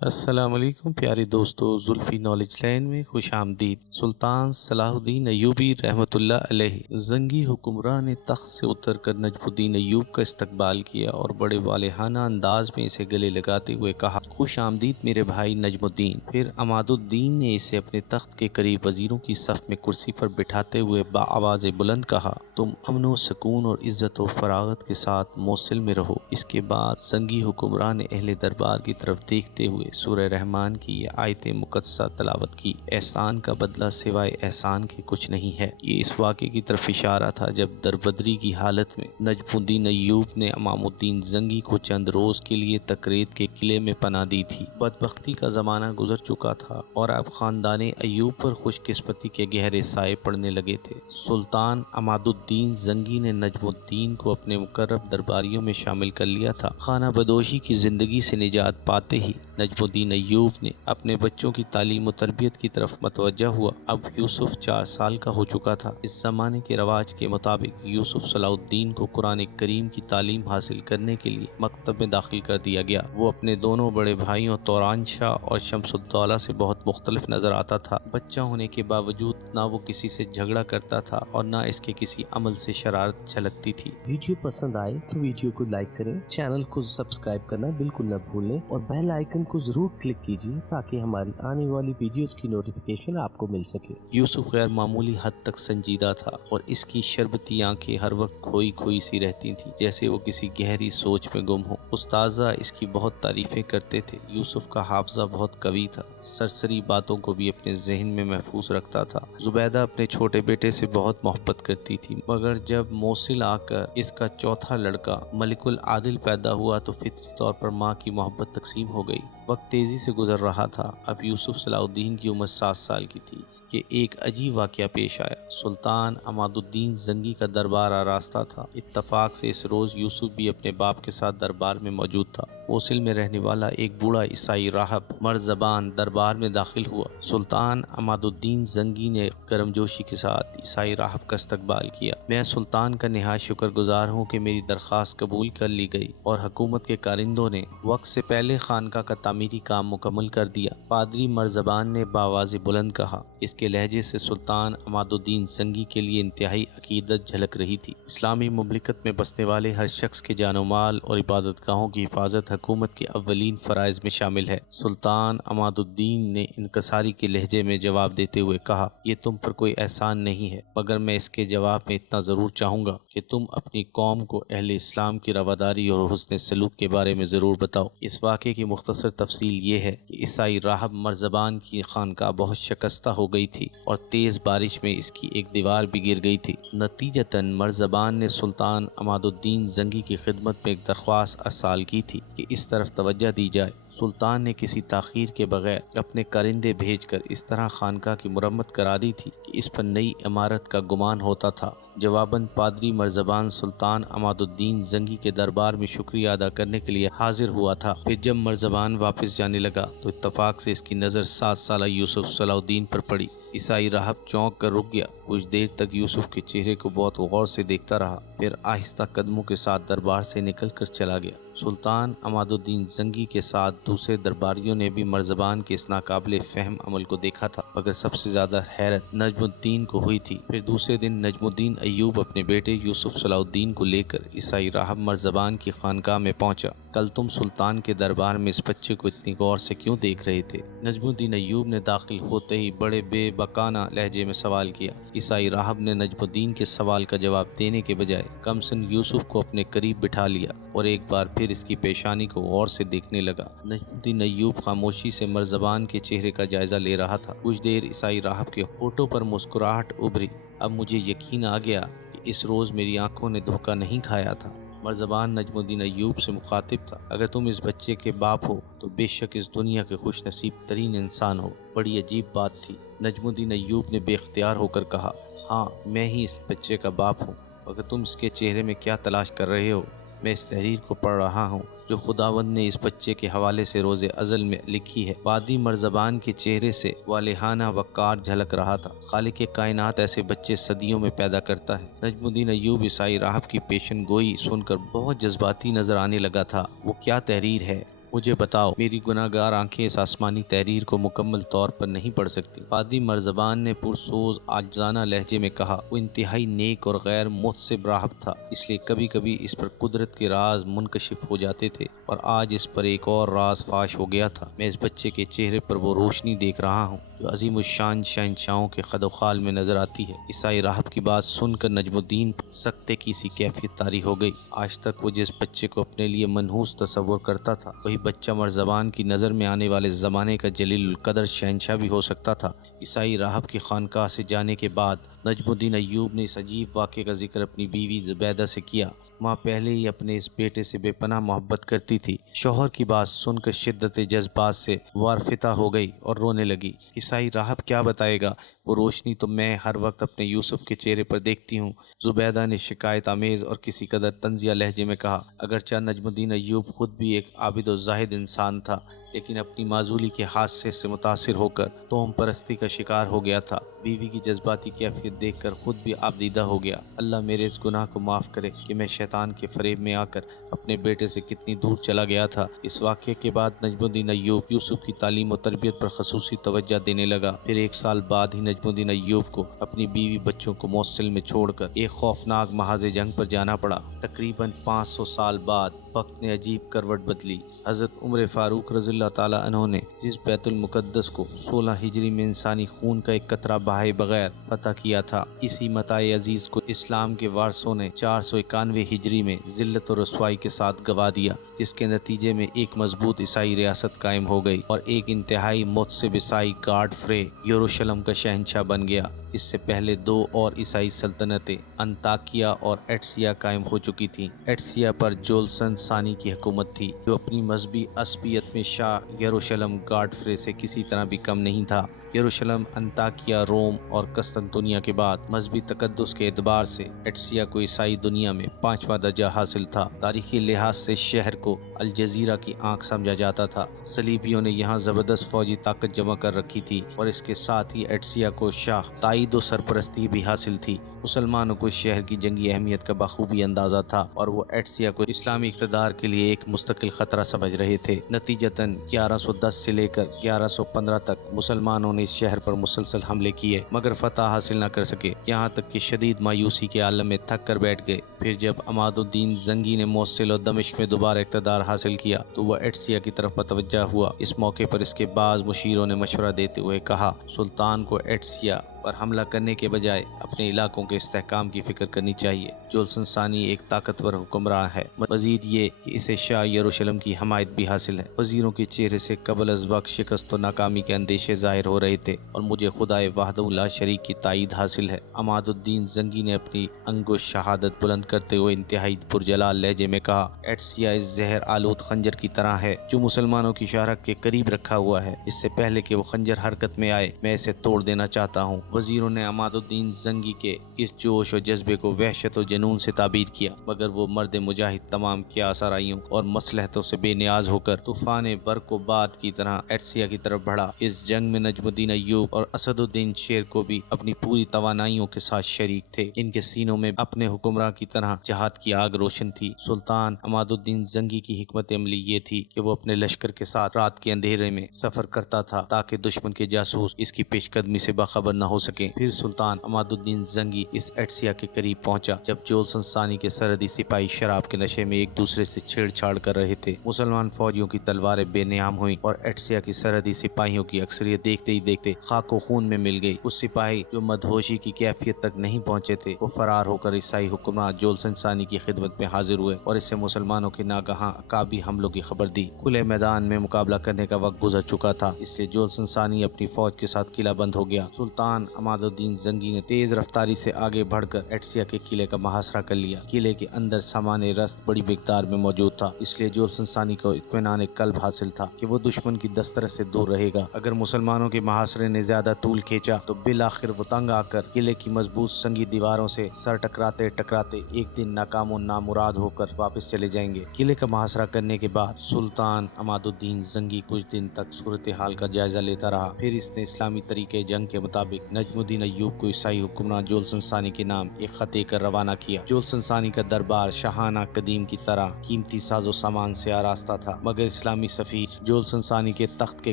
السلام علیکم پیارے دوستو، زلفی نالج لین میں خوش آمدید۔ سلطان صلاح الدین ایوبی رحمۃ اللہ علیہ زنگی حکمراں نے تخت سے اتر کر نجم الدین ایوب کا استقبال کیا اور بڑے والہانہ انداز میں اسے گلے لگاتے ہوئے کہا، خوش آمدید میرے بھائی نجم الدین۔ پھر عماد الدین نے اسے اپنے تخت کے قریب وزیروں کی صف میں کرسی پر بٹھاتے ہوئے بآواز بلند کہا، تم امن و سکون اور عزت و فراغت کے ساتھ موصل میں رہو۔ اس کے بعد زنگی حکمراں نے اہل دربار کی طرف دیکھتے ہوئے سورہ رحمان کی یہ آیت مقدسہ تلاوت کی، احسان کا بدلہ سوائے احسان کے کچھ نہیں ہے۔ یہ اس واقعے کی طرف اشارہ تھا جب دربدری کی حالت میں نجم الدین ایوب نے امام الدین زنگی کو چند روز کے لیے تکریت کے قلعے میں پناہ دی تھی۔ بدبختی کا زمانہ گزر چکا تھا اور اب خاندان ایوب پر خوش قسمتی کے گہرے سائے پڑنے لگے تھے۔ سلطان عماد الدین زنگی نے نجم الدین کو اپنے مقرب درباریوں میں شامل کر لیا تھا۔ خانہ بدوشی کی زندگی سے نجات پاتے ہی نجم الدین ایوب نے اپنے بچوں کی تعلیم و تربیت کی طرف متوجہ ہوا۔ اب یوسف 4 سال کا ہو چکا تھا۔ اس زمانے کے رواج کے مطابق یوسف صلاح الدین کو قرآن کریم کی تعلیم حاصل کرنے کے لیے مکتب میں داخل کر دیا گیا۔ وہ اپنے دونوں بڑے بھائیوں توران شاہ اور شمس الدولہ سے بہت مختلف نظر آتا تھا۔ بچہ ہونے کے باوجود نہ وہ کسی سے جھگڑا کرتا تھا اور نہ اس کے کسی عمل سے شرارت جھلکتی تھی۔ ویڈیو پسند آئے تو ویڈیو کو لائک کریں، چینل کو سبسکرائب کرنا بالکل نہ بھولیں اور بیل آئیکن کو ضرور کلک کیجیے تاکہ ہماری آنے والی ویڈیوز کی نوٹیفیکیشن آپ کو مل سکے۔ یوسف غیر معمولی حد تک سنجیدہ تھا اور اس کی شربتی آنکھیں ہر وقت کھوئی کھوئی سی رہتی تھیں، جیسے وہ کسی گہری سوچ میں گم ہو۔ استاذہ اس کی بہت تعریفیں کرتے تھے۔ یوسف کا حافظہ بہت قوی تھا، سرسری باتوں کو بھی اپنے ذہن میں محفوظ رکھتا تھا۔ زبیدہ اپنے چھوٹے بیٹے سے بہت محبت کرتی تھی، مگر جب موصل آ کر اس کا چوتھا لڑکا ملک العادل پیدا ہوا تو فطری طور پر ماں کی محبت تقسیم ہو گئی۔ وقت تیزی سے گزر رہا تھا۔ اب یوسف صلاح الدین کی عمر 7 سال کی تھی کہ ایک عجیب واقعہ پیش آیا۔ سلطان عماد الدین زنگی کا دربار آراستہ تھا۔ اتفاق سے اس روز یوسف بھی اپنے باپ کے ساتھ دربار میں موجود تھا۔ موصل میں رہنے والا ایک بوڑھا عیسائی راہب مرد زبان دربار میں داخل ہوا۔ سلطان عماد الدین زنگی نے گرمجوشی کے ساتھ عیسائی راہب کا استقبال کیا۔ میں سلطان کا نہایت شکر گزار ہوں کہ میری درخواست قبول کر لی گئی اور حکومت کے کارندوں نے وقت سے پہلے خانقاہ کا تعمیری کام مکمل کر دیا، پادری مرزبان نے بآواز بلند کہا۔ اس کے لہجے سے سلطان عماد الدین زنگی کے لیے انتہائی عقیدت جھلک رہی تھی۔ اسلامی مملکت میں بسنے والے ہر شخص کے جان و مال اور عبادت گاہوں کی حفاظت حکومت کے اولین فرائض میں شامل ہے۔ سلطان عماد الدین نے انکساری کے لہجے میں جواب دیتے ہوئے کہا، یہ تم پر کوئی احسان نہیں ہے، مگر میں اس کے جواب میں اتنا ضرور چاہوں گا کہ تم اپنی قوم کو اہل اسلام کی رواداری اور حسن سلوک کے بارے میں ضرور بتاؤ۔ اس واقعے کی مختصر تفصیل یہ ہے کہ عیسائی راہب مرزبان کی خانقاہ بہت شکستہ ہو گئی تھی اور تیز بارش میں اس کی ایک دیوار بھی گر گئی تھی۔ نتیجتاً مرزبان نے سلطان عماد الدین زنگی کی خدمت میں ایک درخواست ارسال کی تھی کہ اس طرف توجہ دی جائے۔ سلطان نے کسی تاخیر کے بغیر اپنے کارندے بھیج کر اس طرح خانقاہ کی مرمت کرا دی تھی کہ اس پر نئی عمارت کا گمان ہوتا تھا۔ جواباً پادری مرزبان سلطان عماد الدین زنگی کے دربار میں شکریہ ادا کرنے کے لیے حاضر ہوا تھا۔ پھر جب مرزبان واپس جانے لگا تو اتفاق سے اس کی نظر 7 سالہ یوسف صلاح الدین پر پڑی۔ عیسائی راہب چونک کر رک گیا، کچھ دیر تک یوسف کے چہرے کو بہت غور سے دیکھتا رہا، پھر آہستہ قدموں کے ساتھ دربار سے نکل کر چلا گیا۔ سلطان عماد الدین زنگی کے ساتھ دوسرے درباریوں نے بھی مرزبان کے اس ناقابل فہم عمل کو دیکھا تھا، مگر سب سے زیادہ حیرت نجم الدین کو ہوئی تھی۔ پھر دوسرے دن نجم الدین ایوب اپنے بیٹے یوسف صلاح الدین کو لے کر عیسائی راہب مرزبان کی خانقاہ میں پہنچا۔ کل تم سلطان کے دربار میں اس بچے کو اتنی غور سے کیوں دیکھ رہے تھے؟ نجم الدین ایوب نے داخل ہوتے ہی بڑے بے باکانہ لہجے میں سوال کیا۔ عیسائی راہب نے نجم الدین کے سوال کا جواب دینے کے بجائے کم سن یوسف کو اپنے قریب بٹھا لیا اور ایک بار پھر اس کی پیشانی کو غور سے دیکھنے لگا۔ نجم الدین ایوب خاموشی سے مرزبان کے چہرے کا جائزہ لے رہا تھا۔ کچھ دیر عیسائی راہب کے ہونٹوں پر مسکراہٹ ابھری۔ اب مجھے یقین آ گیا کہ اس روز میری آنکھوں نے دھوکہ نہیں کھایا تھا۔ مرزبان نجم الدین ایوب سے مخاطب تھا، اگر تم اس بچے کے باپ ہو تو بے شک اس دنیا کے خوش نصیب ترین انسان ہو۔ بڑی عجیب بات تھی۔ نجم الدین ایوب نے بے اختیار ہو کر کہا، ہاں میں ہی اس بچے کا باپ ہوں، مگر تم اس کے چہرے میں کیا تلاش کر رہے ہو؟ میں اس تحریر کو پڑھ رہا ہوں جو خداوند نے اس بچے کے حوالے سے روز ازل میں لکھی ہے۔ پادری مرزبان کے چہرے سے والہانہ وقار جھلک رہا تھا۔ خالق کائنات ایسے بچے صدیوں میں پیدا کرتا ہے۔ نجم الدین ایوب عیسائی راہب کی پیشن گوئی سن کر بہت جذباتی نظر آنے لگا تھا۔ وہ کیا تحریر ہے؟ مجھے بتاؤ، میری گناہگار آنکھیں اس آسمانی تحریر کو مکمل طور پر نہیں پڑھ سکتی۔ قاضی مرزبان نے پرسوز عاجزانہ لہجے میں کہا۔ وہ انتہائی نیک اور غیر متعصب راہب تھا، اس لیے کبھی کبھی اس پر قدرت کے راز منکشف ہو جاتے تھے، اور آج اس پر ایک اور راز فاش ہو گیا تھا۔ میں اس بچے کے چہرے پر وہ روشنی دیکھ رہا ہوں جو عظیم الشان شہنشاہوں کے خد و خال میں نظر آتی ہے۔ عیسائی راہب کی بات سن کر نجم الدین سکتے کی سی کیفیت طاری ہو گئی۔ آج تک وہ جس بچے کو اپنے لیے منحوس تصور کرتا تھا، وہی بچہ مرزبان کی نظر میں آنے والے زمانے کا جلیل القدر شہنشاہ بھی ہو سکتا تھا۔ عیسائی راہب کی خانقاہ سے جانے کے بعد نجم الدین ایوب نے اس عجیب واقعے کا ذکر اپنی بیوی زبیدہ سے کیا۔ ماں پہلے ہی اپنے اس بیٹے سے بے پناہ محبت کرتی تھی۔ شوہر کی بات سن کر شدت جذبات سے وارفتہ ہو گئی اور رونے لگی۔ عیسائی راہب کیا بتائے گا؟ وہ روشنی تو میں ہر وقت اپنے یوسف کے چہرے پر دیکھتی ہوں، زبیدہ نے شکایت آمیز اور کسی قدر طنزیہ لہجے میں کہا۔ اگرچہ نجم الدین ایوب خود بھی ایک عابد و زاہد انسان تھا، لیکن اپنی معزولی کے حادثے سے متاثر ہو کر توہم پرستی کا شکار ہو گیا تھا۔ بیوی کی جذباتی کیفیت دیکھ کر خود بھی آبدیدہ ہو گیا۔ اللہ میرے اس گناہ کو معاف کرے کہ میں شیطان کے فریب میں آ کر اپنے بیٹے سے کتنی دور چلا گیا تھا۔ اس واقعے کے بعد نجم الدین ایوب یوسف کی تعلیم و تربیت پر خصوصی توجہ دینے لگا۔ پھر 1 سال بعد ہی نجم الدین ایوب کو اپنی بیوی بچوں کو موصل میں چھوڑ کر ایک خوفناک محاذ جنگ پر جانا پڑا۔ تقریباً 500 سال بعد وقت نے عجیب کروٹ بدلی۔ حضرت عمر فاروق رضی اللہ تعالیٰ عنہ نے جس بیت المقدس کو 16 ہجری میں انسانی خون کا ایک قطرہ بہائے بغیر فتح کیا تھا، اسی متاع عزیز کو اسلام کے وارثوں نے 491 ہجری میں ذلت و رسوائی کے ساتھ گوا دیا، جس کے نتیجے میں ایک مضبوط عیسائی ریاست قائم ہو گئی اور ایک انتہائی متعصب عیسائی گاڈ فرے یروشلم کا شہنشاہ بن گیا۔ اس سے پہلے 2 اور عیسائی سلطنتیں انطاکیہ اور ایڈسیا قائم ہو چکی تھیں۔ ایڈسیا پر جولسن ثانی کی حکومت تھی، جو اپنی مذہبی عصبیت میں شاہ یروشلم گاڈ فرے سے کسی طرح بھی کم نہیں تھا۔ یروشلم، انطاکیہ، روم اور قسطنطنیہ کے بعد مذہبی تقدس کے اعتبار سے ایڈسیا کو عیسائی دنیا میں 5واں درجہ حاصل تھا۔ تاریخی لحاظ سے شہر کو الجزیرہ کی آنکھ سمجھا جاتا تھا۔ صلیبیوں نے یہاں زبردست فوجی طاقت جمع کر رکھی تھی اور اس کے ساتھ ہی ایڈسیا کو شاہ تائید و سرپرستی بھی حاصل تھی۔ مسلمانوں کو اس شہر کی جنگی اہمیت کا بخوبی اندازہ تھا اور وہ ایڈسیا کو اسلامی اقتدار کے لیے ایک مستقل خطرہ سمجھ رہے تھے۔ نتیجتاً 1110 سے لے کر 1115 تک مسلمانوں نے اس شہر پر مسلسل حملے کیے، مگر فتح حاصل نہ کر سکے، یہاں تک کہ شدید مایوسی کے عالم میں تھک کر بیٹھ گئے۔ پھر جب عماد الدین زنگی نے موصل اور دمشق میں دوبارہ اقتدار حاصل کیا تو وہ ایڈسیا کی طرف متوجہ ہوا۔ اس موقع پر اس کے بعض مشیروں نے مشورہ دیتے ہوئے کہا، سلطان کو ایڈسیا پر حملہ کرنے کے بجائے اپنے علاقوں کے استحکام کی فکر کرنی چاہیے۔ جولسن ثانی ایک طاقتور حکمراں ہے، مزید یہ کہ اسے شاہ یروشلم کی حمایت بھی حاصل ہے۔ وزیروں کے چہرے سے قبل از وقت شکست و ناکامی کے اندیشے ظاہر ہو رہے تھے اور مجھے خدائے وحدہ لا شریک کی تائید حاصل ہے۔ عماد الدین زنگی نے اپنی انگشت شہادت بلند کرتے ہوئے انتہائی پرجلال لہجے میں کہا، ایڈسیا اس زہر آلود خنجر کی طرح ہے جو مسلمانوں کی شاہراہ کے قریب رکھا ہوا ہے۔ اس سے پہلے کہ وہ خنجر حرکت میں آئے، میں اسے توڑ دینا چاہتا ہوں۔ وزیروں نے عماد الدین زنگی کے اس جوش و جذبے کو وحشت و جنون سے تعبیر کیا، مگر وہ مرد مجاہد تمام قیاس آرائیوں اور مصلحتوں سے بے نیاز ہو کر طوفان برق و باد کی طرح ایڈسیا کی طرف بڑھا۔ اس جنگ میں نجم الدین ایوب اور اسد الدین شیر کو بھی اپنی پوری توانائیوں کے ساتھ شریک تھے۔ ان کے سینوں میں اپنے حکمراں کی طرح جہاد کی آگ روشن تھی۔ سلطان عماد الدین زنگی کی حکمت عملی یہ تھی کہ وہ اپنے لشکر کے ساتھ رات کے اندھیرے میں سفر کرتا تھا تاکہ دشمن کے جاسوس اس کی پیش قدمی سے باخبر نہ ہو سکیں۔ پھر سلطان عماد الدین زنگی اس ایڈسیا کے قریب پہنچا جب جولسن ثانی کے سرحدی سپاہی شراب کے نشے میں ایک دوسرے سے چھیڑ چھاڑ کر رہے تھے۔ مسلمان فوجیوں کی تلواریں بے نیام ہوئیں اور ایڈسیا کی سرحدی سپاہیوں کی اکثریت دیکھتے ہی دیکھتے خاک و خون میں مل گئی۔ اس سپاہی جو مدہوشی کی کیفیت تک نہیں پہنچے تھے، وہ فرار ہو کر عیسائی حکمراں جولسن ثانی کی خدمت میں حاضر ہوئے اور اسے مسلمانوں کے ناگہاں عقابی حملوں کی خبر دی۔ کھلے میدان میں مقابلہ کرنے کا وقت گزر چکا تھا، اس سے جولسن ثانی اپنی فوج کے ساتھ قلعہ بند ہو گیا۔ سلطان عماد الدین زنگی نے تیز رفتاری سے آگے بڑھ کر ایڈسیا کے قلعے کا محاصرہ کر لیا۔ قلعے کے اندر سامان رست بڑی مقدار میں موجود تھا، اس لیے جولسن ثانی کو اطمینان قلب حاصل تھا کہ وہ دشمن کی دسترس سے دور رہے گا۔ اگر مسلمانوں کے محاصرے نے زیادہ طول کھینچا تو بالآخر وہ تنگ آ کر قلعے کی مضبوط سنگی دیواروں سے سر ٹکراتے ٹکراتے ایک دن ناکام و نامراد ہو کر واپس چلے جائیں گے۔ قلعے کا محاصرہ کرنے کے بعد سلطان عماد الدین زنگی کچھ دن تک صورتحال کا جائزہ لیتا رہا۔ پھر اس نے اسلامی طریقے جنگ کے مطابق نجم الدین ایوب کو عیسائی حکمراں جولسن ثانی کے نام ایک خط دے کر روانہ کیا۔ جولسن ثانی کا دربار شاہانہ قدیم کی طرح قیمتی ساز و سامان سے آراستہ تھا، مگر اسلامی سفیر جولسن ثانی کے تخت کے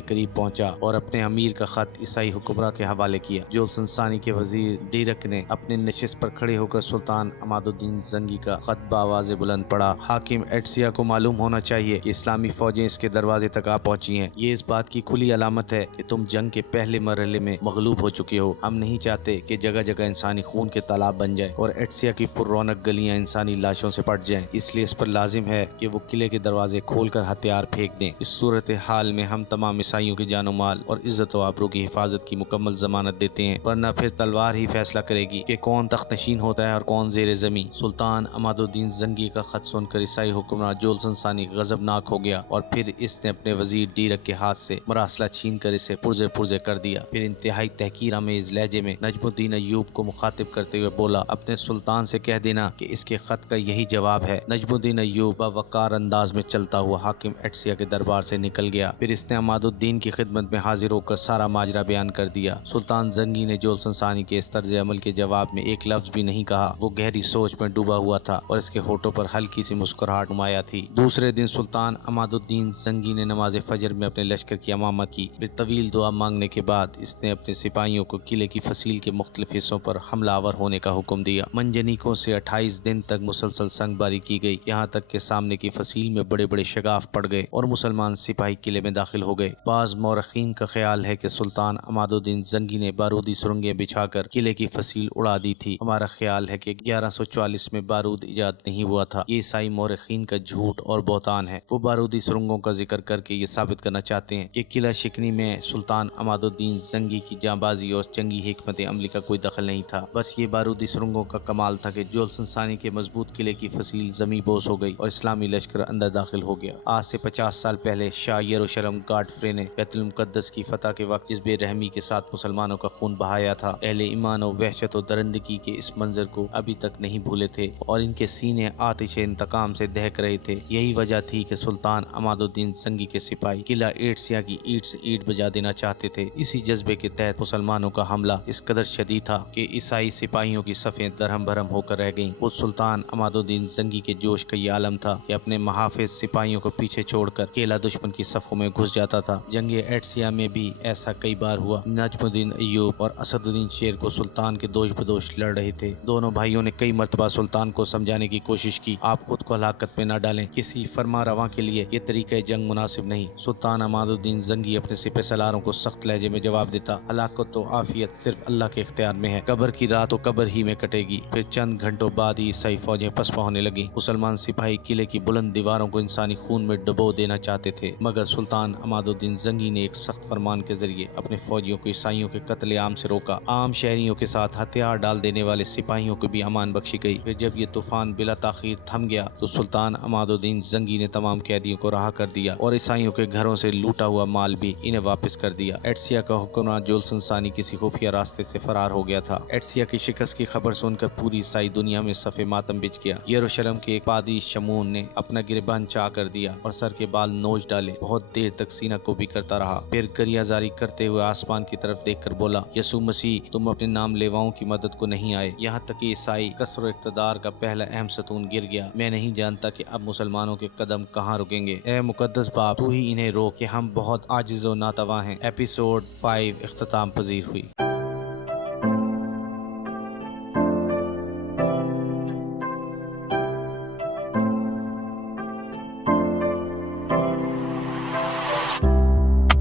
قریب پہنچا اور اپنے امیر کا خط عیسائی حکمراں کے حوالے کیا۔ جولسن ثانی کے وزیر ڈیرک نے اپنے نشست پر کھڑے ہو کر سلطان عماد الدین زنگی کا خط بآواز بلند پڑھا۔ حاکم ایڈسیا کو معلوم ہونا چاہیے کہ اسلامی فوجیں اس کے دروازے تک آ پہنچی ہیں۔ یہ اس بات کی کھلی علامت ہے کہ تم جنگ کے پہلے مرحلے میں مغلوب ہو چکے ہو۔ ہم نہیں چاہتے کہ جگہ جگہ انسانی خون کے تالاب بن جائے اور ایڈسیا کی پر رونق گلیاں انسانی لاشوں سے پٹ جائیں، اس لیے اس پر لازم ہے کہ وہ قلعے کے دروازے کھول کر ہتھیار پھینک دیں۔ اس صورتحال میں ہم تمام عیسائیوں کی جان و مال اور عزت و آبرو کی حفاظت کی مکمل ضمانت دیتے ہیں، ورنہ پھر تلوار ہی فیصلہ کرے گی کہ کون تخت نشین ہوتا ہے اور کون زیر زمین۔ سلطان عماد الدین زنگی کا خط سن کر عیسائی حکمراں جولسن ثانی غضبناک ہو گیا اور پھر اس نے اپنے وزیر ڈیرک کے ہاتھ سے مراسلہ چھین کر اسے پرزے پرزے کر دیا۔ پھر انتہائی تحقیر آمیز لہجے میں نجم الدین ایوب کو مخاطب کرتے ہوئے بولا، اپنے سلطان سے کہہ دینا کہ اس کے خط کا یہی جواب ہے۔ نجم الدین ایوب باوقار انداز میں چلتا ہوا حاکم ایڈسیا کے دربار سے نکل گیا۔ پھر اس نے عماد الدین کی خدمت میں حاضر ہو کر سارا ماجرا بیان کر دیا۔ سلطان زنگی نے جولسن ثانی کے اس طرز عمل کے جواب میں ایک لفظ بھی نہیں کہا۔ وہ گہری سوچ میں ڈوبا ہوا تھا اور اس کے ہونٹوں پر ہلکی سی مسکراہٹ نمایاں تھی۔ دوسرے دن سلطان عماد الدین زنگی نے نماز فجر میں اپنے لشکر کی امامت کی۔ پھر طویل دعا مانگنے کے بعد اس نے اپنے سپاہیوں کو قلعے کی فصیل کے مختلف حصوں پر حملہ آور ہونے کا حکم دیا۔ منجنیقوں سے 28 دن تک مسلسل سنگ باری کی گئی، یہاں تک کہ سامنے کی فصیل میں بڑے بڑے شگاف پڑ گئے اور مسلمان سپاہی قلعے میں داخل ہو گئے۔ بعض مورخین کا خیال ہے کہ سلطان عماد الدین زنگی نے بارودی سرنگیں بچھا کر قلعے کی فصیل اڑا دی تھی۔ ہمارا خیال ہے کہ 1144 میں بارود ایجاد نہیں ہوا تھا۔ یہ عیسائی مورخین کا جھوٹ اور بہتان ہے۔ وہ بارودی سرنگوں کا ذکر کر کے یہ ثابت کرنا چاہتے ہیں کہ قلعہ شکنی میں سلطان عماد الدین زنگی کی جانبازی اور جنگی حکمت عملی کا کوئی دخل نہیں تھا۔ بس یہ بارودی سرنگوں کا کمال تھا کہ جولسن ثانی کے مضبوط قلعے کی فصیل زمیں بوس ہو گئی اور اسلامی لشکر اندر داخل ہو گیا۔ آج سے 50 سال پہلے شاہ یروشلم گاڈفرے نے بیت المقدس کی فتح کے وقت جس بے رحمی کے ساتھ مسلمانوں کا خون بہایا تھا، اہل ایمان و وحشت و درندگی کے اس منظر کو ابھی تک نہیں بھولے تھے اور ان کے سینے آتش انتقام سے دہک رہے تھے۔ یہی وجہ تھی کہ سلطان عماد الدین زنگی کے سپاہی قلعہ ایڈسیا کی اینٹ سے اینٹ بجا دینا چاہتے تھے۔ اسی جذبے کے تحت مسلمانوں کا حملہ اس قدر شدید تھا کہ عیسائی سپاہیوں کی صفیں درہم بھرم ہو کر رہ گئیں۔ خود سلطان عماد الدین زنگی کے جوش کا یہ عالم تھا کہ اپنے محافظ سپاہیوں کو پیچھے چھوڑ کر اکیلا دشمن کی صفوں میں گھس جاتا تھا۔ جنگ ایڈسیا میں بھی ایسا کئی بار ہوا۔ نجم الدین ایوب اور اسد الدین شیر کو سلطان کے دوش بدوش لڑ رہے تھے۔ دونوں بھائیوں نے کئی مرتبہ سلطان کو سمجھانے کی کوشش کی، آپ خود کو ہلاکت میں نہ ڈالیں، کسی فرما رواں کے لیے یہ طریقہ جنگ مناسب نہیں۔ سلطان عماد الدین زنگی اپنے سپہ سالاروں کو سخت لہجے میں جواب دیتا، ہلاکت و عافیت صرف اللہ کے اختیار میں ہے، قبر کی رات تو قبر ہی میں کٹے گی۔ پھر چند گھنٹوں بعد ہی عیسائی فوجیں پسپا ہونے لگیں۔ مسلمان سپاہی قلعے کی بلند دیواروں کو انسانی خون میں ڈبو دینا چاہتے تھے، مگر سلطان عماد الدین زنگی نے ایک سخت فرمان کے ذریعے اپنے فوجیوں کو عیسائیوں کے قتل عام سے روکا۔ عام شہریوں کے ساتھ ہتھیار ڈال دینے والے سپاہیوں کو بھی امان بخشی گئی۔ پھر جب یہ طوفان بلا تاخیر تھم گیا تو سلطان عماد الدین زنگی نے تمام قیدیوں کو رہا کر دیا اور عیسائیوں کے گھروں سے لوٹا ہوا مال بھی انہیں واپس کر دیا۔ ایڈسیا کا حکمراں جولسن ثانی کسی خفیہ راستے سے فرار ہو گیا تھا۔ ایڈسیا کی شکست کی خبر سن کر پوری عیسائی دنیا میں صف ماتم بچ گیا۔ یروشلم کے ایک پادری شمون نے اپنا گریبان چاک کر دیا اور سر کے بال نوچ ڈالے۔ بہت دیر تک سینہ کوبی کرتا رہا، پھر گریہ زاری کرتے ہوئے آسمان کی طرف دیکھ کر بولا، یسوع مسیح، تم اپنے نام لیواؤں کی مدد کو نہیں آئے۔ یہاں تک کہ عیسائی کثر و اقتدار کا پہلا اہم ستون گر گیا۔ میں نہیں جانتا کہ اب مسلمانوں کے قدم کہاں رکیں گے۔ اے مقدس باپ، تو ہی انہیں روک کہ ہم بہت عاجز و ناتواں ہیں۔ ایپیسوڈ 5 اختتام پذیر ہوئی۔